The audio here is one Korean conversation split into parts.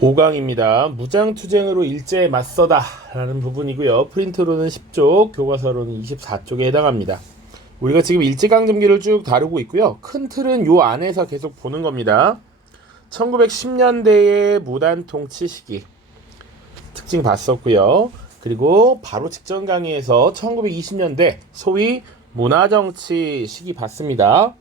5강입니다. 무장투쟁으로 일제에 맞서다 라는 부분이고요. 프린트로는 10쪽, 교과서로는 24쪽에 해당합니다. 우리가 지금 일제강점기를 쭉 다루고 있고요. 큰 틀은 요 안에서 계속 보는 겁니다. 1910년대의 무단 통치 시기 특징 봤었고요. 그리고 바로 직전 강의에서 1920년대 소위 문화정치 시기 봤습니다.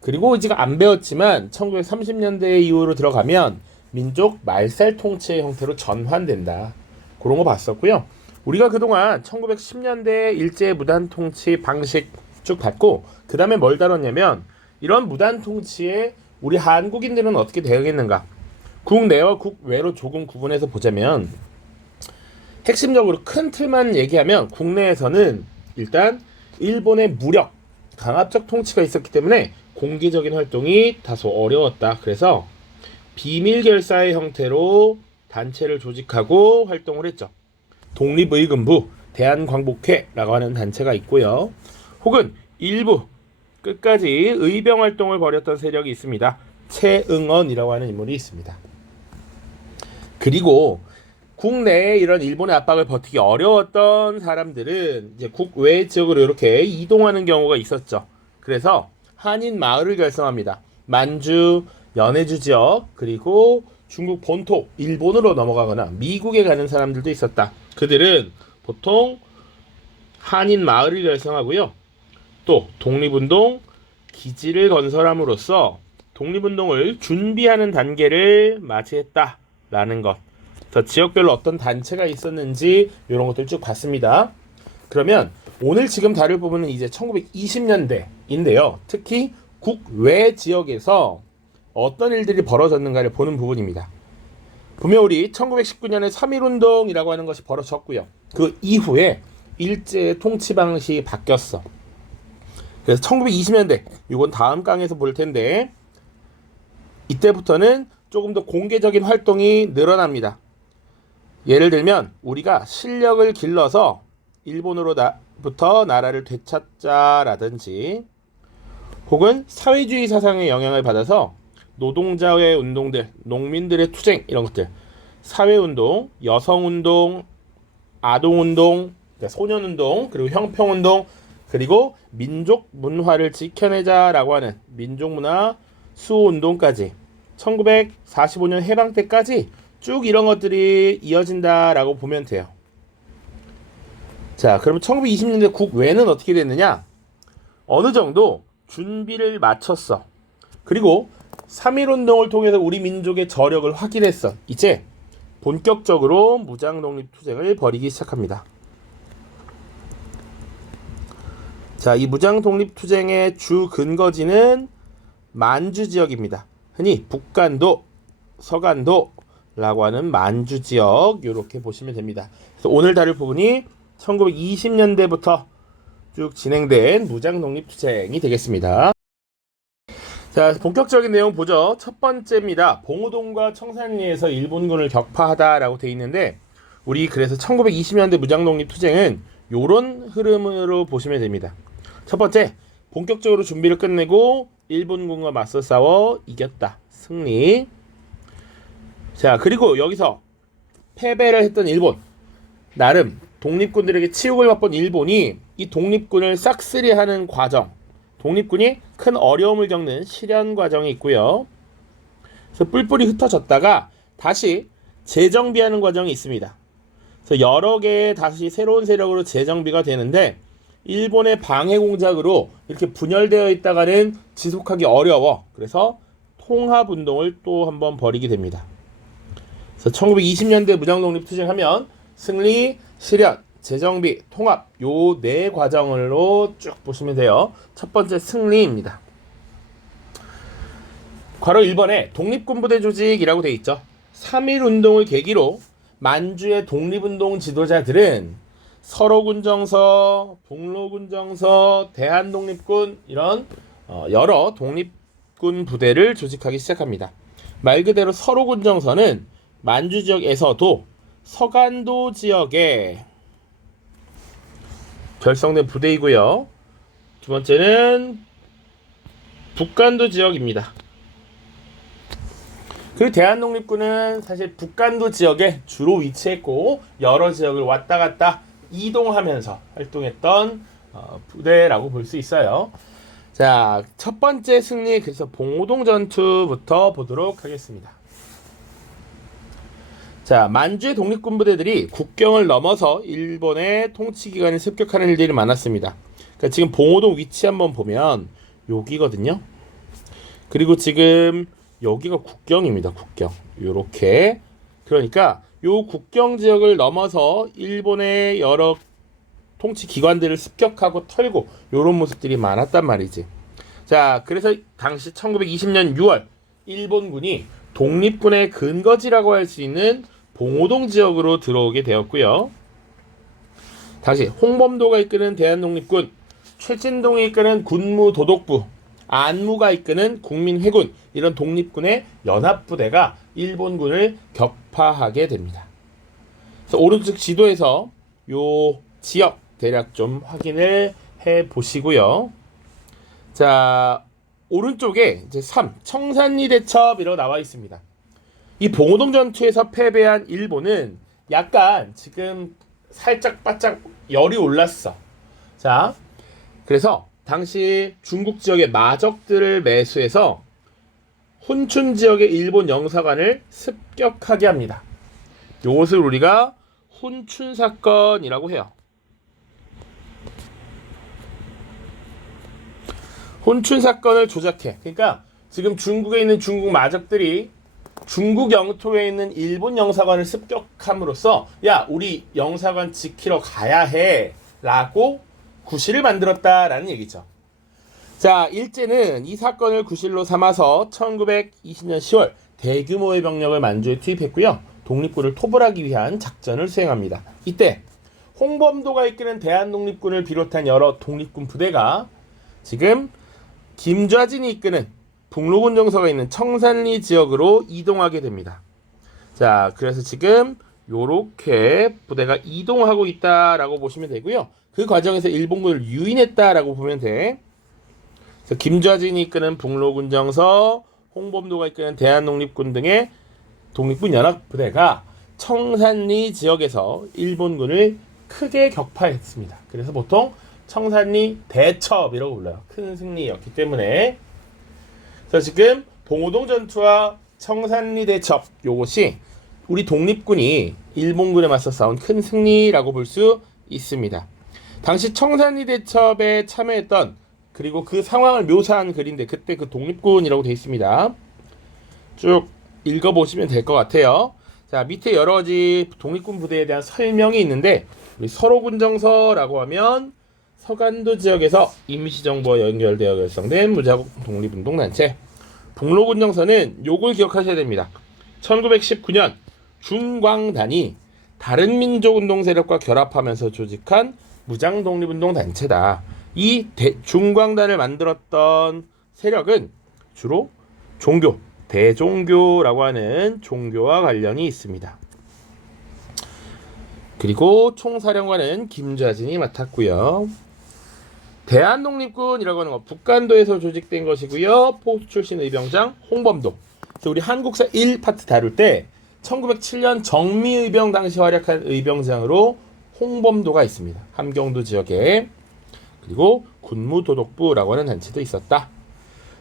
그리고 이제 안 배웠지만 1930년대 이후로 들어가면 민족 말살 통치의 형태로 전환된다. 그런 거 봤었고요. 우리가 그동안 1910년대 일제 무단 통치 방식 쭉 봤고 그 다음에 뭘 다뤘냐면 이런 무단 통치에 우리 한국인들은 어떻게 대응했는가? 국내와 국외로 조금 구분해서 보자면 핵심적으로 큰 틀만 얘기하면 국내에서는 일단 일본의 무력, 강압적 통치가 있었기 때문에 공개적인 활동이 다소 어려웠다. 그래서 비밀 결사의 형태로 단체를 조직하고 활동을 했죠. 독립의금부, 대한광복회라고 하는 단체가 있고요. 혹은 일부 끝까지 의병 활동을 벌였던 세력이 있습니다. 최응언이라고 하는 인물이 있습니다. 그리고 국내에 이런 일본의 압박을 버티기 어려웠던 사람들은 이제 국외 지역으로 이렇게 이동하는 경우가 있었죠. 그래서 한인 마을을 결성합니다. 만주, 연해주 지역, 그리고 중국 본토, 일본으로 넘어가거나 미국에 가는 사람들도 있었다. 그들은 보통 한인 마을을 결성하고요. 또 독립운동 기지를 건설함으로써 독립운동을 준비하는 단계를 맞이했다라는 것. 저 지역별로 어떤 단체가 있었는지 이런 것들 쭉 봤습니다. 그러면 오늘 지금 다룰 부분은 이제 1920년대인데요. 특히 국외 지역에서 어떤 일들이 벌어졌는가를 보는 부분입니다. 보면 우리 1919년에 3.1운동이라고 하는 것이 벌어졌고요. 그 이후에 일제 통치 방식이 바뀌었어. 그래서 1920년대, 이건 다음 강에서 볼 텐데, 이때부터는 조금 더 공개적인 활동이 늘어납니다. 예를 들면, 우리가 실력을 길러서 일본으로부터 나라를 되찾자라든지, 혹은 사회주의 사상의 영향을 받아서 노동자의 운동들, 농민들의 투쟁 이런 것들, 사회운동, 여성운동, 아동운동, 소년운동, 그리고 형평운동, 그리고 민족 문화를 지켜내자라고 하는 민족문화 수호운동까지 1945년 해방 때까지 쭉 이런 것들이 이어진다라고 보면 돼요. 자, 그러면 1920년대 국외는 어떻게 됐느냐? 어느 정도 준비를 마쳤어. 그리고 3.1운동을 통해서 우리 민족의 저력을 확인했어. 이제 본격적으로 무장 독립 투쟁을 벌이기 시작합니다. 자, 이 무장 독립 투쟁의 주 근거지는 만주 지역입니다. 흔히 북간도, 서간도라고 하는 만주 지역 이렇게 보시면 됩니다. 그래서 오늘 다룰 부분이 1920년대부터 쭉 진행된 무장 독립 투쟁이 되겠습니다. 자, 본격적인 내용 보죠. 첫 번째입니다. 봉우동과 청산리에서 일본군을 격파하다라고 돼 있는데 우리 그래서 1920년대 무장 독립 투쟁은 요런 흐름으로 보시면 됩니다. 첫 번째, 본격적으로 준비를 끝내고 일본군과 맞서 싸워 이겼다. 승리. 자, 그리고 여기서 패배를 했던 일본. 나름 독립군들에게 치욕을 맛본 일본이 이 독립군을 싹쓸이하는 과정. 독립군이 큰 어려움을 겪는 실현 과정이 있고요. 그래서 뿔뿔이 흩어졌다가 다시 재정비하는 과정이 있습니다. 그래서 여러 개의 다시 새로운 세력으로 재정비가 되는데 일본의 방해 공작으로 이렇게 분열되어 있다가는 지속하기 어려워. 그래서 통합 운동을 또 한번 벌이게 됩니다. 그래서 1920년대 무장독립 투쟁하면 승리, 실현, 재정비, 통합 요 네 과정으로 쭉 보시면 돼요. 첫 번째 승리입니다. 괄호 1번에 독립군부대 조직이라고 돼 있죠. 3.1 운동을 계기로 만주의 독립운동 지도자들은 서로군 정서, 북로군 정서, 대한독립군 이런 어, 여러 독립군 부대를 조직하기 시작합니다. 말 그대로 서로군 정서는 만주 지역에서도 서간도 지역에 결성된 부대이고요. 두 번째는 북간도 지역입니다. 그리고 대한독립군은 사실 북간도 지역에 주로 위치했고 여러 지역을 왔다 갔다 이동하면서 활동했던 어, 부대라고 볼 수 있어요. 자, 첫 번째 승리 그래서 봉오동 전투부터 보도록 하겠습니다. 자, 만주의 독립군 부대들이 국경을 넘어서 일본의 통치 기관을 습격하는 일들이 많았습니다. 그러니까 지금 봉오동 위치 한번 보면 여기거든요. 그리고 지금 여기가 국경입니다. 국경. 요렇게. 그러니까 요 국경 지역을 넘어서 일본의 여러 통치 기관들을 습격하고 털고 요런 모습들이 많았단 말이지. 자, 그래서 당시 1920년 6월 일본군이 독립군의 근거지라고 할 수 있는 봉오동 지역으로 들어오게 되었고요. 당시 홍범도가 이끄는 대한독립군, 최진동이 이끄는 군무도독부, 안무가 이끄는 국민회군 이런 독립군의 연합부대가 일본군을 격파하게 됩니다. 그래서 오른쪽 지도에서 요 지역 대략 좀 확인을 해 보시고요. 자 오른쪽에 이제 3 청산리 대첩 이라고 나와 있습니다. 이 봉오동 전투에서 패배한 일본은 약간 지금 살짝 바짝 열이 올랐어. 자, 그래서 당시 중국 지역의 마적들을 매수해서 혼춘 지역의 일본 영사관을 습격하게 합니다. 이것을 우리가 혼춘 사건이라고 해요. 혼춘 사건을 조작해. 그러니까 지금 중국에 있는 중국 마적들이 중국 영토에 있는 일본 영사관을 습격함으로써 야 우리 영사관 지키러 가야 해 라고 구실을 만들었다라는 얘기죠. 자 일제는 이 사건을 구실로 삼아서 1920년 10월 대규모의 병력을 만주에 투입했고요. 독립군을 토벌하기 위한 작전을 수행합니다. 이때 홍범도가 이끄는 대한독립군을 비롯한 여러 독립군 부대가 지금 김좌진이 이끄는 북로군 정서가 있는 청산리 지역으로 이동하게 됩니다. 자, 그래서 지금 요렇게 부대가 이동하고 있다라고 보시면 되고요. 그 과정에서 일본군을 유인했다라고 보면 돼. 그래서 김좌진이 이끄는 북로군 정서, 홍범도가 이끄는 대한독립군 등의 독립군 연합 부대가 청산리 지역에서 일본군을 크게 격파했습니다. 그래서 보통 청산리 대첩이라고 불러요. 큰 승리였기 때문에 그래서 지금 봉오동 전투와 청산리 대첩 요것이 우리 독립군이 일본군에 맞서 싸운 큰 승리라고 볼 수 있습니다. 당시 청산리 대첩에 참여했던 그리고 그 상황을 묘사한 글인데 그때 그 독립군이라고 되어 있습니다. 쭉 읽어보시면 될 것 같아요. 자 밑에 여러 가지 독립군 부대에 대한 설명이 있는데 우리 서로군정서라고 하면 서간도 지역에서 임시정부와 연결되어 결성된 무자국 독립운동단체 북로군정서는 요걸 기억하셔야 됩니다. 1919년 중광단이 다른 민족 운동 세력과 결합하면서 조직한 무장 독립운동 단체다. 이 대, 중광단을 만들었던 세력은 주로 종교, 대종교라고 하는 종교와 관련이 있습니다. 그리고 총사령관은 김좌진이 맡았고요. 대한독립군이라고 하는 건 북간도에서 조직된 것이고요. 포수 출신 의병장 홍범도. 그래서 우리 한국사 1 파트 다룰 때 1907년 정미의병 당시 활약한 의병장으로 홍범도가 있습니다. 함경도 지역에. 그리고 군무도독부라고 하는 단체도 있었다.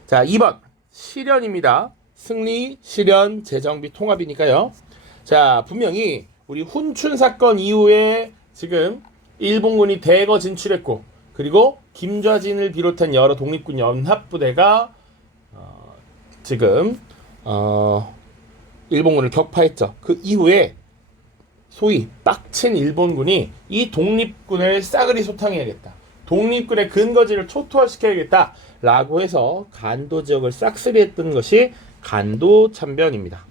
자, 2번. 실현입니다. 승리, 실현, 재정비 통합이니까요. 자, 분명히 우리 훈춘 사건 이후에 지금 일본군이 대거 진출했고 그리고 김좌진을 비롯한 여러 독립군 연합부대가 어, 지금 어, 일본군을 격파했죠. 그 이후에 소위 빡친 일본군이 이 독립군을 싸그리 소탕해야겠다. 독립군의 근거지를 초토화시켜야겠다 라고 해서 간도 지역을 싹쓸이 했던 것이 간도 참변입니다.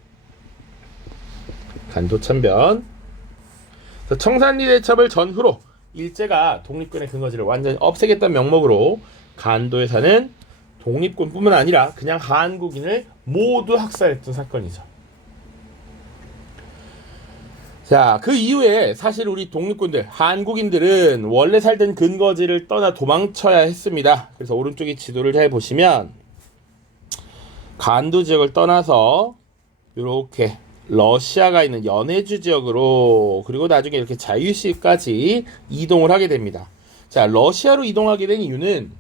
간도 참변. 청산리 대첩을 전후로 일제가 독립군의 근거지를 완전히 없애겠다는 명목으로 간도에 사는 독립군뿐만 아니라 그냥 한국인을 모두 학살했던 사건이죠. 자, 그 이후에 사실 우리 독립군들, 한국인들은 원래 살던 근거지를 떠나 도망쳐야 했습니다. 그래서 오른쪽에 지도를 잘 보시면 간도 지역을 떠나서 이렇게 러시아가 있는 연해주 지역으로 그리고 나중에 이렇게 자유시까지 이동을 하게 됩니다. 자, 러시아로 이동하게 된 이유는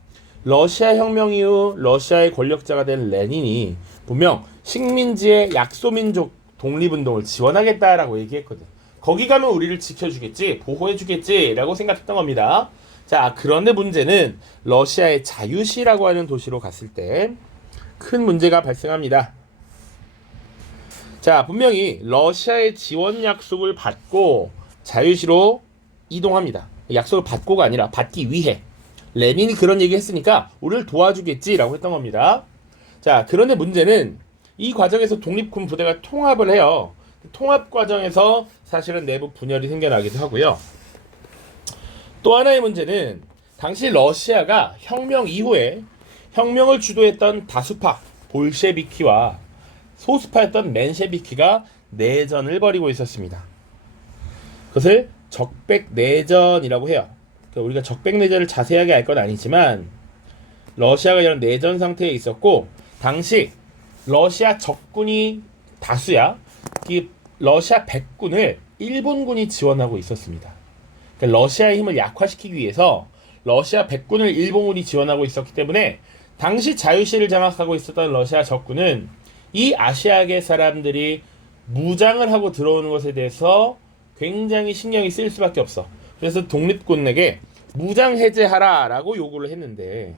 러시아 혁명 이후 러시아의 권력자가 된 레닌이 분명 식민지의 약소민족 독립운동을 지원하겠다라고 얘기했거든. 거기 가면 우리를 지켜주겠지, 보호해주겠지라고 생각했던 겁니다. 자, 그런데 문제는 러시아의 자유시라고 하는 도시로 갔을 때 큰 문제가 발생합니다. 자, 분명히 러시아의 지원 약속을 받고 자유시로 이동합니다. 약속을 받고가 아니라 받기 위해. 레닌이 그런 얘기 했으니까 우리를 도와주겠지라고 했던 겁니다. 자, 그런데 문제는 이 과정에서 독립군 부대가 통합을 해요. 통합 과정에서 사실은 내부 분열이 생겨나기도 하고요. 또 하나의 문제는 당시 러시아가 혁명 이후에 혁명을 주도했던 다수파 볼셰비키와 소수파였던 맨셰비키가 내전을 벌이고 있었습니다. 그것을 적백 내전이라고 해요. 그러니까 우리가 적백 내전을 자세하게 알 건 아니지만 러시아가 이런 내전 상태에 있었고 당시 러시아 적군이 다수야. 이 러시아 백군을 일본군이 지원하고 있었습니다. 그러니까 러시아의 힘을 약화시키기 위해서 러시아 백군을 일본군이 지원하고 있었기 때문에 당시 자유시를 장악하고 있었던 러시아 적군은 이 아시아계 사람들이 무장을 하고 들어오는 것에 대해서 굉장히 신경이 쓰일 수밖에 없어. 그래서 독립군에게 무장 해제하라라고 요구를 했는데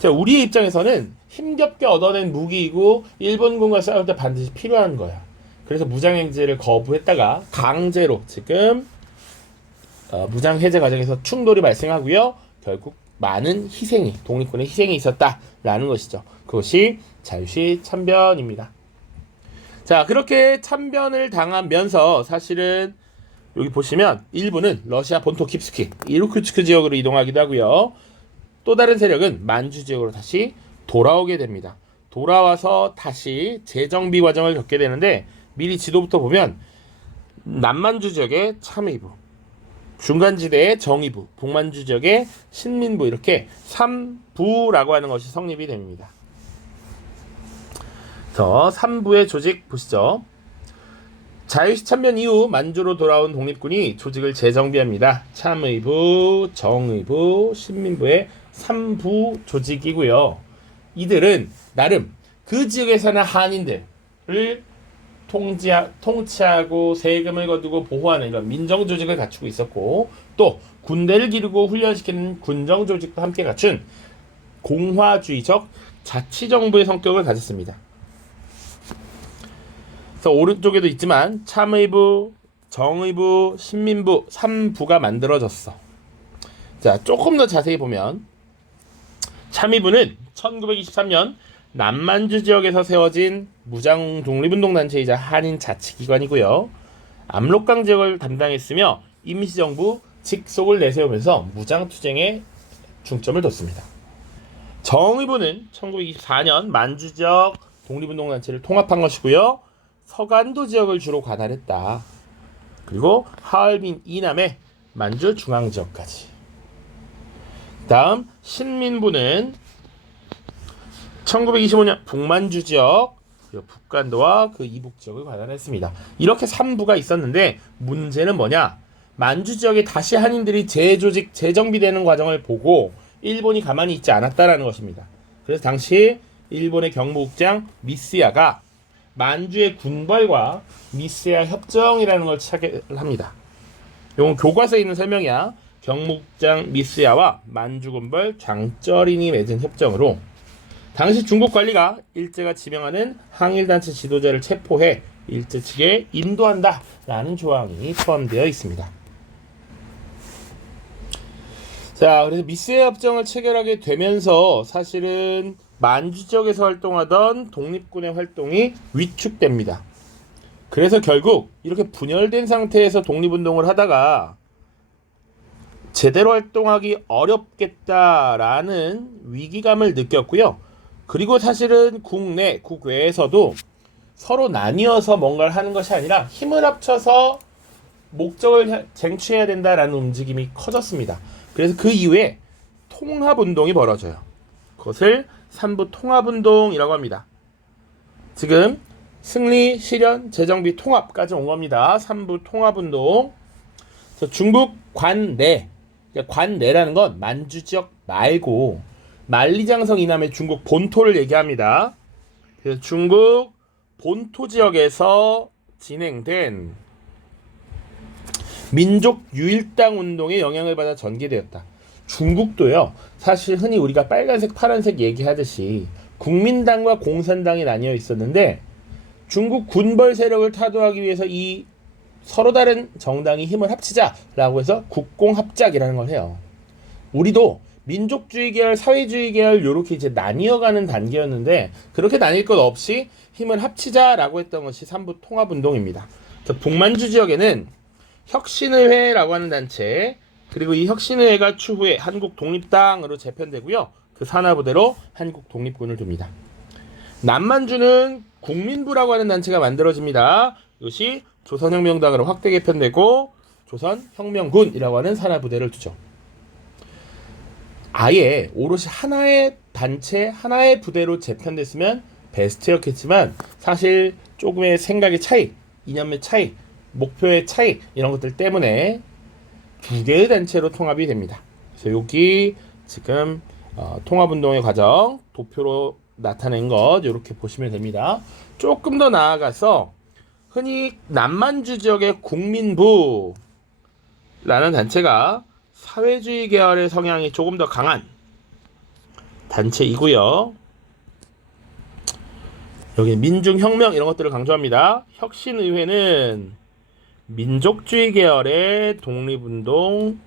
자, 우리의 입장에서는 힘겹게 얻어낸 무기이고 일본군과 싸울 때 반드시 필요한 거야. 그래서 무장 해제를 거부했다가 강제로 지금 어, 무장 해제 과정에서 충돌이 발생하고요. 결국 많은 희생이 독립군의 희생이 있었다라는 것이죠. 그것이 자유시 참변입니다. 자 그렇게 참변을 당하면서 사실은 여기 보시면 일부는 러시아 본토 킵스키 이루크츠크 지역으로 이동하기도 하고요. 또 다른 세력은 만주 지역으로 다시 돌아오게 됩니다. 돌아와서 다시 재정비 과정을 겪게 되는데 미리 지도부터 보면 남만주 지역의 참의부, 중간지대의 정의부, 북만주 지역의 신민부 이렇게 3부라고 하는 것이 성립이 됩니다. 저 3부의 조직 보시죠. 자유시 참변 이후 만주로 돌아온 독립군이 조직을 재정비합니다. 참의부, 정의부, 신민부의 3부 조직이고요. 이들은 나름 그 지역에 사는 한인들을 통지하, 통치하고 세금을 거두고 보호하는 이런 민정 조직을 갖추고 있었고 또 군대를 기르고 훈련시키는 군정 조직도 함께 갖춘 공화주의적 자치정부의 성격을 가졌습니다. 그래서 오른쪽에도 있지만 참의부, 정의부, 신민부 3부가 만들어졌어. 자, 조금 더 자세히 보면 참의부는 1923년 남만주 지역에서 세워진 무장 독립운동 단체이자 한인 자치기관이고요. 압록강 지역을 담당했으며 임시정부 직속을 내세우면서 무장 투쟁에 중점을 뒀습니다. 정의부는 1924년 만주 지역 독립운동 단체를 통합한 것이고요. 서간도 지역을 주로 관할했다. 그리고 하얼빈 이남의 만주 중앙 지역까지. 다음 신민부는 1925년 북만주 지역 북간도와 그 이북 지역을 관할했습니다. 이렇게 3부가 있었는데 문제는 뭐냐? 만주 지역에 다시 한인들이 재조직 재정비되는 과정을 보고 일본이 가만히 있지 않았다라는 것입니다. 그래서 당시 일본의 경무국장 미스야가 만주의 군벌과 미스야 협정이라는 걸 시작을 합니다. 이건 교과서에 있는 설명이야. 경무국장 미스야와 만주 군벌 장쩌린이 맺은 협정으로 당시 중국 관리가 일제가 지명하는 항일단체 지도자를 체포해 일제 측에 인도한다 라는 조항이 포함되어 있습니다. 자, 그래서 미스의 협정을 체결하게 되면서 사실은 만주 지역에서 활동하던 독립군의 활동이 위축됩니다. 그래서 결국 이렇게 분열된 상태에서 독립운동을 하다가 제대로 활동하기 어렵겠다라는 위기감을 느꼈고요. 그리고 사실은 국내, 국외에서도 서로 나뉘어서 뭔가를 하는 것이 아니라 힘을 합쳐서 목적을 쟁취해야 된다라는 움직임이 커졌습니다. 그래서 그 이후에 통합운동이 벌어져요. 그것을 삼부 통합운동이라고 합니다. 지금 승리, 실현, 재정비, 통합까지 온 겁니다. 3부 통합운동. 중국 관내, 그러니까 관내라는 건 만주 지역 말고 만리장성 이남의 중국 본토를 얘기합니다. 그래서 중국 본토 지역에서 진행된 민족 유일당 운동의 영향을 받아 전개되었다. 중국도요. 사실 흔히 우리가 빨간색, 파란색 얘기하듯이 국민당과 공산당이 나뉘어 있었는데 중국 군벌 세력을 타도하기 위해서 이 서로 다른 정당이 힘을 합치자라고 해서 국공합작이라는 걸 해요. 우리도 민족주의 계열, 사회주의 계열 요렇게 이제 나뉘어가는 단계였는데 그렇게 나뉠 것 없이 힘을 합치자라고 했던 것이 삼부 통합운동입니다. 북만주 지역에는 혁신의회라고 하는 단체 그리고 이 혁신의회가 추후에 한국 독립당으로 재편되고요. 그 산하부대로 한국 독립군을 둡니다. 남만주는 국민부라고 하는 단체가 만들어집니다. 이것이 조선혁명당으로 확대 개편되고 조선혁명군이라고 하는 산하부대를 두죠. 아예 오롯이 하나의 단체, 하나의 부대로 재편됐으면 베스트였겠지만 사실 조금의 생각의 차이, 이념의 차이, 목표의 차이 이런 것들 때문에 두 개의 단체로 통합이 됩니다. 그래서 여기 지금 어, 통합운동의 과정 도표로 나타낸 것 이렇게 보시면 됩니다. 조금 더 나아가서 흔히 남만주 지역의 국민부라는 단체가 사회주의 계열의 성향이 조금 더 강한 단체이고요. 여기 민중혁명 이런 것들을 강조합니다. 혁신의회는 민족주의 계열의 독립운동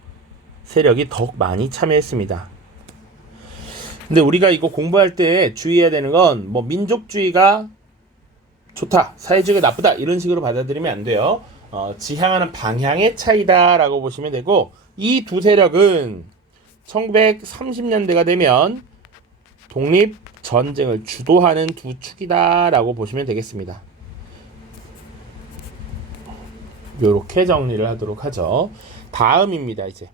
세력이 더욱 많이 참여했습니다. 근데 우리가 이거 공부할 때 주의해야 되는 건 뭐 민족주의가 좋다, 사회주의가 나쁘다 이런 식으로 받아들이면 안 돼요. 어, 지향하는 방향의 차이다라고 보시면 되고 이 두 세력은 1930년대가 되면 독립 전쟁을 주도하는 두 축이다라고 보시면 되겠습니다. 요렇게 정리를 하도록 하죠. 다음입니다, 이제.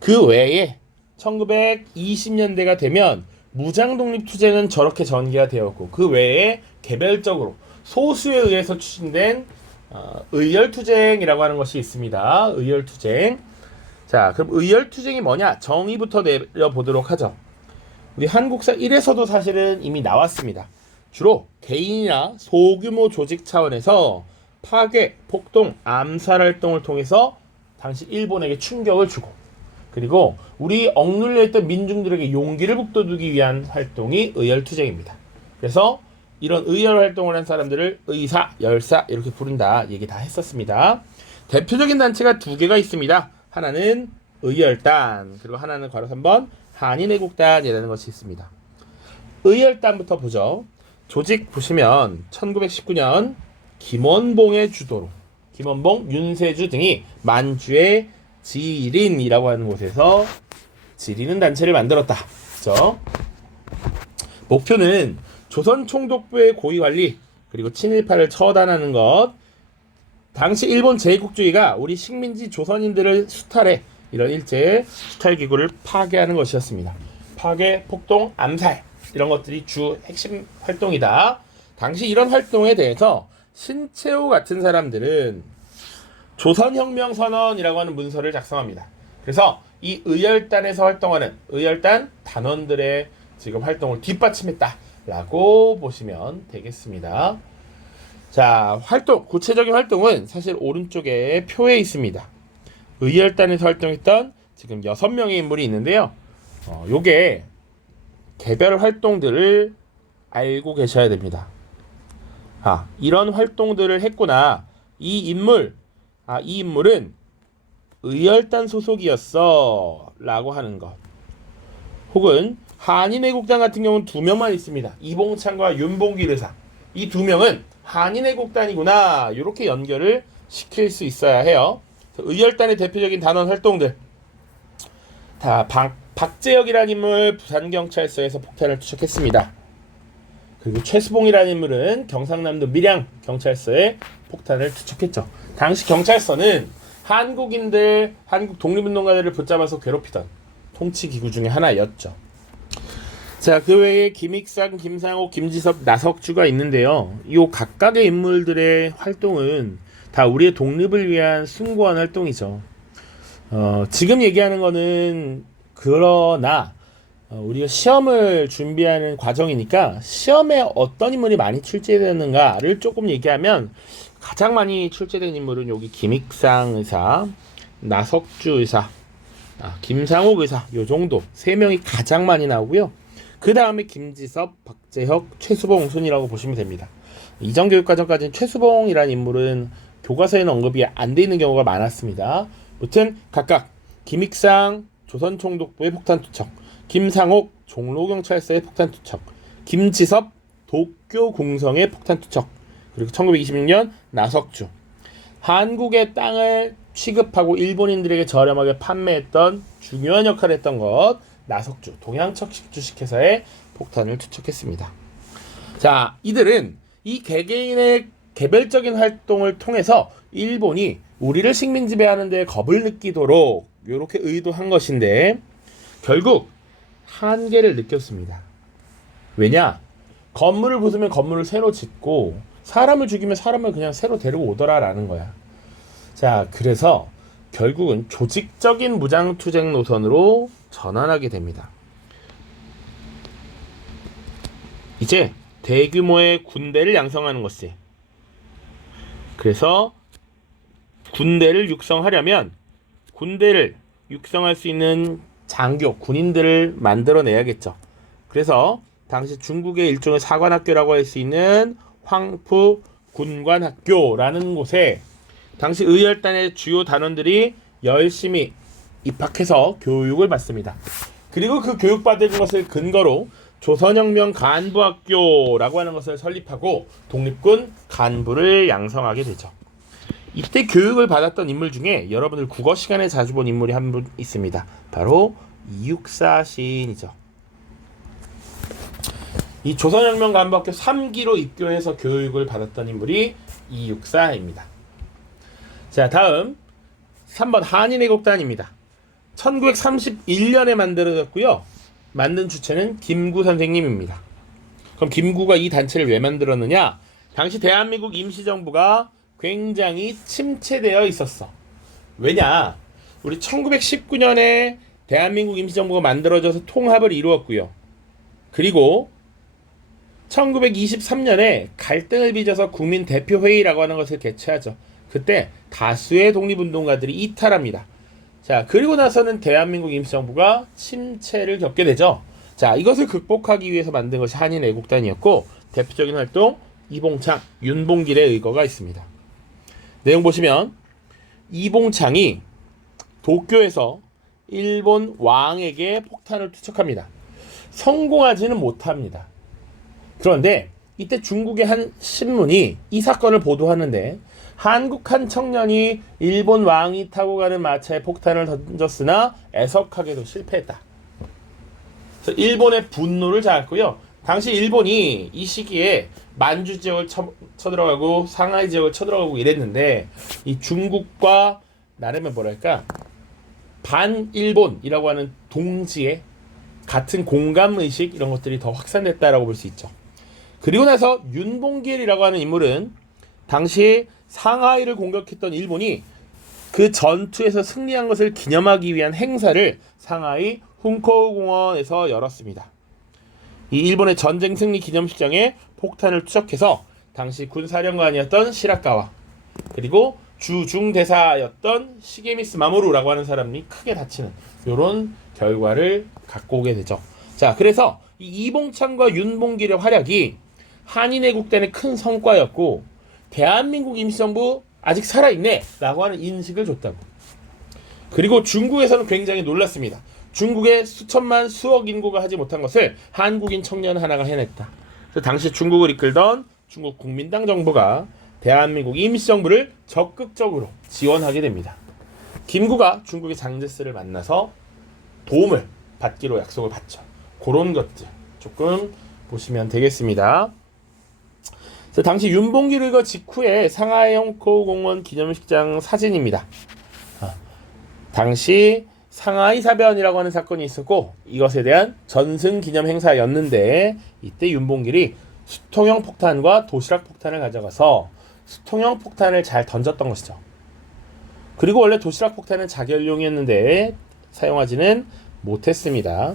그 외에 1920년대가 되면 무장 독립 투쟁은 저렇게 전개가 되었고 그 외에 개별적으로 소수에 의해서 추진된 어, 의열 투쟁이라고 하는 것이 있습니다. 의열 투쟁. 자, 그럼 의열 투쟁이 뭐냐? 정의부터 내려보도록 하죠. 우리 한국사 1에서도 사실은 이미 나왔습니다. 주로 개인이나 소규모 조직 차원에서 파괴, 폭동, 암살 활동을 통해서 당시 일본에게 충격을 주고 그리고 우리 억눌려 있던 민중들에게 용기를 북돋우기 위한 활동이 의열투쟁입니다. 그래서 이런 의열 활동을 한 사람들을 의사, 열사 이렇게 부른다 얘기 다 했었습니다. 대표적인 단체가 두 개가 있습니다. 하나는 의열단 그리고 하나는 괄호 3번 한인애국단이라는 것이 있습니다. 의열단부터 보죠. 조직 보시면 1919년 김원봉의 주도로 김원봉, 윤세주 등이 만주의 지린이라고 하는 곳에서 지리는 단체를 만들었다. 그죠? 목표는 조선 총독부의 고위 관리 그리고 친일파를 처단하는 것. 당시 일본 제국주의가 우리 식민지 조선인들을 수탈해 이런 일제 수탈 기구를 파괴하는 것이었습니다. 파괴, 폭동, 암살 이런 것들이 주 핵심 활동이다. 당시 이런 활동에 대해서 신채호 같은 사람들은 조선혁명 선언이라고 하는 문서를 작성합니다. 그래서 이 의열단에서 활동하는 의열단 단원들의 지금 활동을 뒷받침했다라고 보시면 되겠습니다. 자, 활동 구체적인 활동은 사실 오른쪽에 표에 있습니다. 의열단에서 활동했던 지금 여섯 명의 인물이 있는데요. 어, 요게 개별 활동들을 알고 계셔야 됩니다. 아, 이런 활동들을 했구나. 이 인물 아, 이 인물은 의열단 소속이었어. 라고 하는 것. 혹은 한인애국당 같은 경우는 두 명만 있습니다. 이봉창과 윤봉길 의사. 이 두 명은 한인애국단이구나. 이렇게 연결을 시킬 수 있어야 해요. 의열단의 대표적인 단원 활동들. 다 박, 박재혁이라는 인물 부산경찰서에서 폭탄을 투척했습니다. 그리고 최수봉이라는 인물은 경상남도 밀양 경찰서에 폭탄을 투척했죠. 당시 경찰서는 한국인들, 한국 독립운동가들을 붙잡아서 괴롭히던 통치 기구 중에 하나였죠. 자, 그 외에 김익상, 김상옥, 김지섭, 나석주가 있는데요. 이 각각의 인물들의 활동은 다 우리의 독립을 위한 숭고한 활동이죠. 어, 지금 얘기하는 거는 그러나 어, 우리가 시험을 준비하는 과정이니까 시험에 어떤 인물이 많이 출제되는가를 조금 얘기하면 가장 많이 출제된 인물은 여기 김익상 의사, 나석주 의사, 아, 김상욱 의사 요 정도 세 명이 가장 많이 나오고요. 그 다음에 김지섭, 박재혁, 최수봉 순이라고 보시면 됩니다. 이전 교육과정까지는 최수봉이라는 인물은 교과서에는 언급이 안 돼 있는 경우가 많았습니다. 무튼 각각 김익상 조선총독부의 폭탄 투척, 김상옥 종로경찰서의 폭탄 투척, 김지섭 도쿄 공성의 폭탄 투척, 그리고 1926년 나석주 한국의 땅을 취급하고 일본인들에게 저렴하게 판매했던 중요한 역할을 했던 것 나석주 동양척식 주식회사의 폭탄을 투척했습니다. 자, 이들은 이 개개인의 개별적인 활동을 통해서 일본이 우리를 식민 지배하는 데 겁을 느끼도록 이렇게 의도한 것인데 결국 한계를 느꼈습니다. 왜냐? 건물을 부수면 건물을 새로 짓고 사람을 죽이면 사람을 그냥 새로 데리고 오더라라는 거야. 자, 그래서 결국은 조직적인 무장투쟁 노선으로 전환하게 됩니다. 이제 대규모의 군대를 양성하는 것이. 그래서 군대를 육성하려면 군대를 육성할 수 있는 장교, 군인들을 만들어내야겠죠. 그래서 당시 중국의 일종의 사관학교라고 할 수 있는 황푸 군관학교라는 곳에 당시 의열단의 주요 단원들이 열심히 입학해서 교육을 받습니다. 그리고 그 교육받은 것을 근거로 조선혁명 간부학교라고 하는 것을 설립하고 독립군 간부를 양성하게 되죠. 이때 교육을 받았던 인물 중에 여러분들 국어 시간에 자주 본 인물이 한 분 있습니다. 바로 이육사 시인이죠. 이 조선혁명 간부학교 3기로 입교해서 교육을 받았던 인물이 이육사입니다. 자, 다음 3번 한인애국단입니다. 1931년에 만들어졌고요. 만든 주체는 김구 선생님입니다. 그럼 김구가 이 단체를 왜 만들었느냐? 당시 대한민국 임시정부가 굉장히 침체되어 있었어. 왜냐? 우리 1919년에 대한민국 임시정부가 만들어져서 통합을 이루었고요. 그리고 1923년에 갈등을 빚어서 국민 대표 회의라고 하는 것을 개최하죠. 그때 다수의 독립운동가들이 이탈합니다. 자, 그리고 나서는 대한민국 임시정부가 침체를 겪게 되죠. 자, 이것을 극복하기 위해서 만든 것이 한인 애국단이었고, 대표적인 활동, 이봉창, 윤봉길의 의거가 있습니다. 내용 보시면, 이봉창이 도쿄에서 일본 왕에게 폭탄을 투척합니다. 성공하지는 못합니다. 그런데 이때 중국의 한 신문이 이 사건을 보도하는데 한국 한 청년이 일본 왕이 타고 가는 마차에 폭탄을 던졌으나 애석하게도 실패했다. 그래서 일본의 분노를 자았고요. 당시 일본이 이 시기에 만주 지역을 쳐, 쳐들어가고 상하이 지역을 쳐들어가고 이랬는데 이 중국과 나름의 뭐랄까 반일본이라고 하는 동지의 같은 공감 의식 이런 것들이 더 확산됐다라고 볼 수 있죠. 그리고 나서 윤봉길이라고 하는 인물은 당시 상하이를 공격했던 일본이 그 전투에서 승리한 것을 기념하기 위한 행사를 상하이 훈코우 공원에서 열었습니다. 이 일본의 전쟁 승리 기념식장에 폭탄을 투척해서 당시 군사령관이었던 시라카와 그리고 주중대사였던 시게미스 마모루라고 하는 사람이 크게 다치는 이런 결과를 갖고 오게 되죠. 자, 그래서 이 이봉창과 윤봉길의 활약이 한인애국단의 큰 성과였고 대한민국 임시정부 아직 살아있네 라고 하는 인식을 줬다고. 그리고 중국에서는 굉장히 놀랐습니다. 중국의 수천만 수억 인구가 하지 못한 것을 한국인 청년 하나가 해냈다. 그래서 당시 중국을 이끌던 중국 국민당 정부가 대한민국 임시정부를 적극적으로 지원하게 됩니다. 김구가 중국의 장제스를 만나서 도움을 받기로 약속을 받죠. 그런 것들 조금 보시면 되겠습니다. 당시 윤봉길 의거 직후에 상하이 홍코 공원 기념식장 사진입니다. 아, 당시 상하이 사변이라고 하는 사건이 있었고 이것에 대한 전승 기념 행사였는데 이때 윤봉길이 수통형 폭탄과 도시락 폭탄을 가져가서 수통형 폭탄을 잘 던졌던 것이죠. 그리고 원래 도시락 폭탄은 자결용이었는데 사용하지는 못했습니다.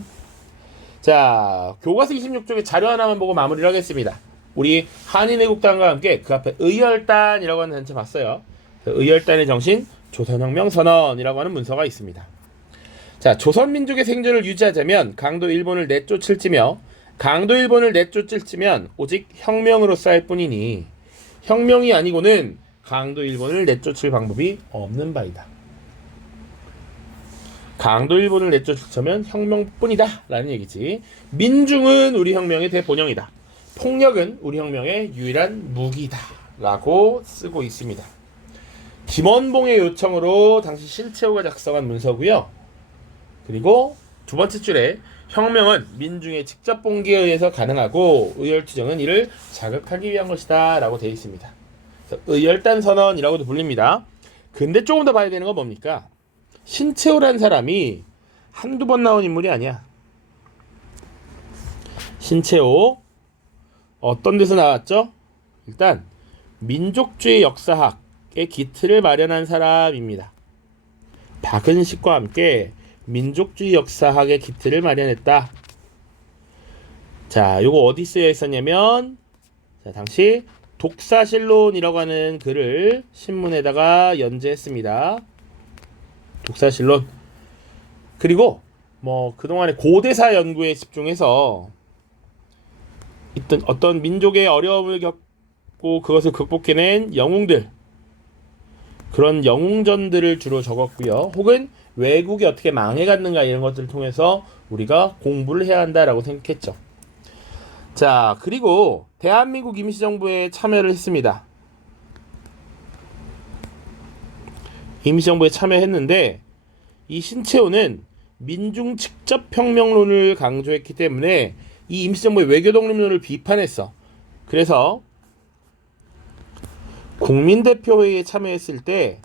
자, 교과서 26쪽의 자료 하나만 보고 마무리를 하겠습니다. 우리 한인애국당과 함께 그 앞에 의열단이라고 하는 단체 봤어요. 그 의열단의 정신, 조선혁명 선언이라고 하는 문서가 있습니다. 자, 조선민족의 생존을 유지하자면 강도 일본을 내쫓을지며 강도 일본을 내쫓을지면 오직 혁명으로서 할 뿐이니 혁명이 아니고는 강도 일본을 내쫓을 방법이 없는 바이다. 강도 일본을 내쫓으려면 혁명뿐이다 라는 얘기지. 민중은 우리 혁명의 대본영이다. 폭력은 우리 혁명의 유일한 무기다 라고 쓰고 있습니다. 김원봉의 요청으로 당시 신채호가 작성한 문서고요. 그리고 두 번째 줄에 혁명은 민중의 직접 봉기에 의해서 가능하고 의열투정은 이를 자극하기 위한 것이다 라고 되어 있습니다. 의열단 선언이라고도 불립니다. 근데 조금 더 봐야 되는 건 뭡니까? 신채호란 사람이 한두 번 나온 인물이 아니야. 신채호 어떤 데서 나왔죠? 일단 민족주의 역사학의 기틀을 마련한 사람입니다. 박은식과 함께 민족주의 역사학의 기틀을 마련했다. 자, 요거 어디 쓰여 있었냐면 자, 당시 독사실론이라고 하는 글을 신문에다가 연재했습니다. 독사실론. 그리고 뭐 그동안에 고대사 연구에 집중해서 있던 어떤 민족의 어려움을 겪고 그것을 극복해낸 영웅들 그런 영웅전들을 주로 적었고요. 혹은 외국이 어떻게 망해갔는가 이런 것들을 통해서 우리가 공부를 해야 한다라고 생각했죠. 자, 그리고 대한민국 임시정부에 참여를 했습니다. 임시정부에 참여했는데 이 신채호는 민중 직접 혁명론을 강조했기 때문에 이 임시정부의 외교 독립론을 비판했어. 그래서 국민대표회의에 참여했을 때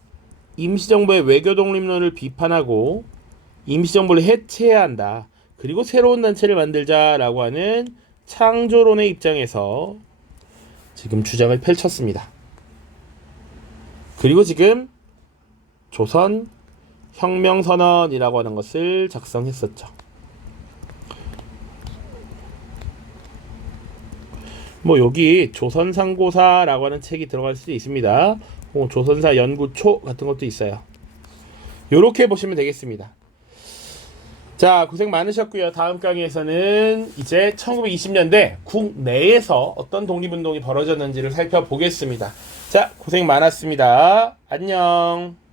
임시정부의 외교 독립론을 비판하고 임시정부를 해체해야 한다. 그리고 새로운 단체를 만들자라고 하는 창조론의 입장에서 지금 주장을 펼쳤습니다. 그리고 지금 조선 혁명선언이라고 하는 것을 작성했었죠. 뭐 여기 조선상고사라고 하는 책이 들어갈 수도 있습니다. 어, 조선사 연구초 같은 것도 있어요. 요렇게 보시면 되겠습니다. 자, 고생 많으셨고요. 다음 강의에서는 이제 1920년대 국내에서 어떤 독립운동이 벌어졌는지를 살펴보겠습니다. 자, 고생 많았습니다. 안녕.